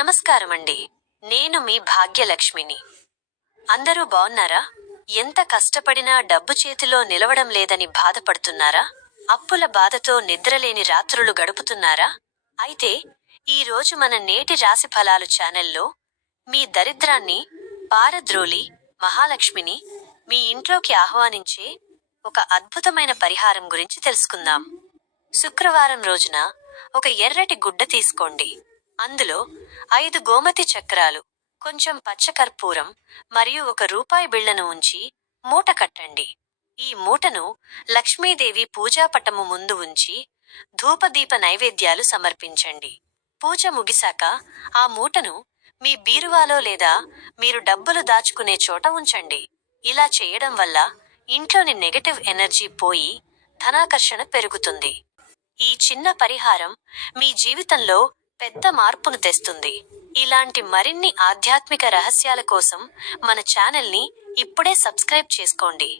నమస్కారమండి. నేను మీ భాగ్యలక్ష్మిని. అందరూ బావున్నారా? ఎంత కష్టపడినా డబ్బు చేతిలో నిలవడం లేదని బాధపడుతున్నారా? అప్పుల బాధతో నిద్రలేని రాత్రులు గడుపుతున్నారా? అయితే ఈ రోజు మన నేటి రాశి ఫలాలు ఛానల్లో మీ దరిద్రాన్ని పారద్రోలి మహాలక్ష్మిని మీ ఇంట్లోకి ఆహ్వానించే ఒక అద్భుతమైన పరిహారం గురించి తెలుసుకుందాం. శుక్రవారం రోజున ఒక ఎర్రటి గుడ్డ తీసుకోండి. అందులో 5 గోమతి చక్రాలు, కొంచెం పచ్చకర్పూరం మరియు రూపాయి బిళ్లను ఉంచి మూట కట్టండి. ఈ మూటను లక్ష్మీదేవి పూజాపటము ముందు ఉంచి ధూపదీప నైవేద్యాలు సమర్పించండి. పూజ ముగిశాక ఆ మూటను మీ బీరువాలో లేదా మీరు డబ్బులు దాచుకునే చోట ఉంచండి. ఇలా చేయడం వల్ల ఇంట్లోని నెగటివ్ ఎనర్జీ పోయి ధనాకర్షణ పెరుగుతుంది. ఈ చిన్న పరిహారం మీ జీవితంలో పెద్ద మార్పును తెస్తుంది. ఇలాంటి మరిన్ని ఆధ్యాత్మిక రహస్యాల కోసం మన ఛానల్ని ఇప్పుడే సబ్స్క్రైబ్ చేసుకోండి.